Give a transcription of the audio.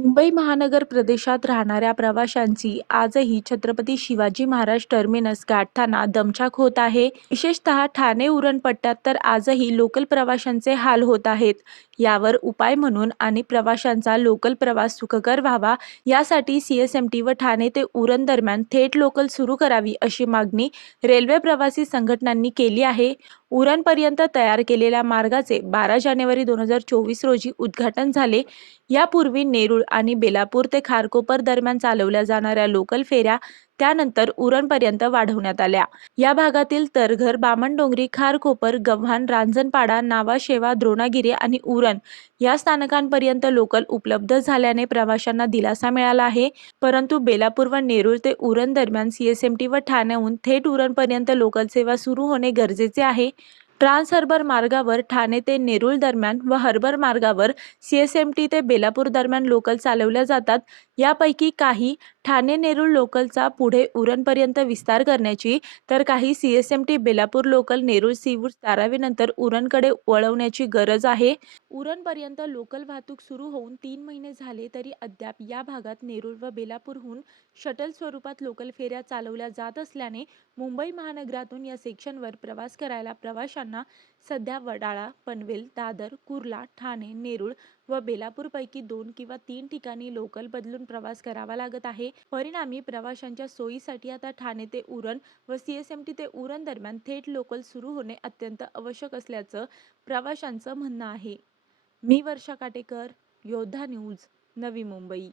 मुंबई महानगर प्रदेशात राहणाऱ्या प्रवाशांची आजही छत्रपती शिवाजी महाराज टर्मिनस गाठताना दमछाक होत आहे. विशेषतः ठाणे उरण पट्ट्यात तर आजही लोकल प्रवाशांचे हाल होत आहेत. यावर उपाय म्हणून आणि प्रवाशांचा लोकल प्रवास सुखकर व्हावा यासाठी सीएसएमटी व ठाणे ते उरण दरम्यान थेट लोकल सुरू करावी अशी मागणी रेल्वे प्रवासी संघटनांनी केली आहे. उरणपर्यंत तयार केलेल्या मार्गाचे बारा जानेवारी दोन हजार चोवीस रोजी उद्घाटन झाले. यापूर्वी नेरूळ आणि बेलापूर ते खारकोपर दरम्यान चालवल्या जाणाऱ्या लोकल फेऱ्या त्यानंतर उरणपर्यंत वाढवण्यात आल्या. या भागातील तरघर बामणडोंगरी खारकोपर गव्हाण रांजणपाडा नावाशेवा द्रोणागिरी आणि उरण या स्थानकांपर्यंत लोकल उपलब्ध झाल्याने प्रवाशांना दिलासा मिळाला आहे. परंतु बेलापूर व नेरूळ ते उरण दरम्यान सीएसएमटी व ठाण्याहून थेट उरणपर्यंत लोकल सेवा सुरू होणे गरजेचे आहे. ट्रान्स हार्बर मार्गावर ठाणे ते नेरूळ दरम्यान व हर्बर मार्गावर सीएसएमटी ते बेलापूर दरम्यान लोकल चालवल्या जातात. यापैकी काही ठाणे नेरूळ लोकलचा पुढे उरणपर्यंत विस्तार करण्याची तर काही C S M T Belapur local Nerul सीवूर तारावेनंतर उरणकडे वळवण्याची गरज आहे. उरणपर्यंत लोकल वाहतूक सुरू होऊन तीन महिने झाले तरी अद्याप या भागात नेरूळ व बेलापूरहून शटल स्वरूपात लोकल फेऱ्या चालवल्या जात असल्याने मुंबई महानगरातून या सेक्शनवर प्रवास करायला प्रवाशांना सध्या वडाळा पनवेल दादर कुर्ला ठाणे नेरूळ व बेलापूरपैकी दोन किंवा तीन ठिकाणी लोकल बदलून प्रवास करावा लागत आहे. आहे परिणामी प्रवाशांच्या सोयीसाठी आता ठाणे ते उरण व सीएसएमटी ते उरण दरम्यान थेट लोकल सुरू होणे अत्यंत आवश्यक असल्याचं प्रवाशांचं म्हणणं आहे. मी वर्षा काटेकर योद्धा न्यूज नवी मुंबई.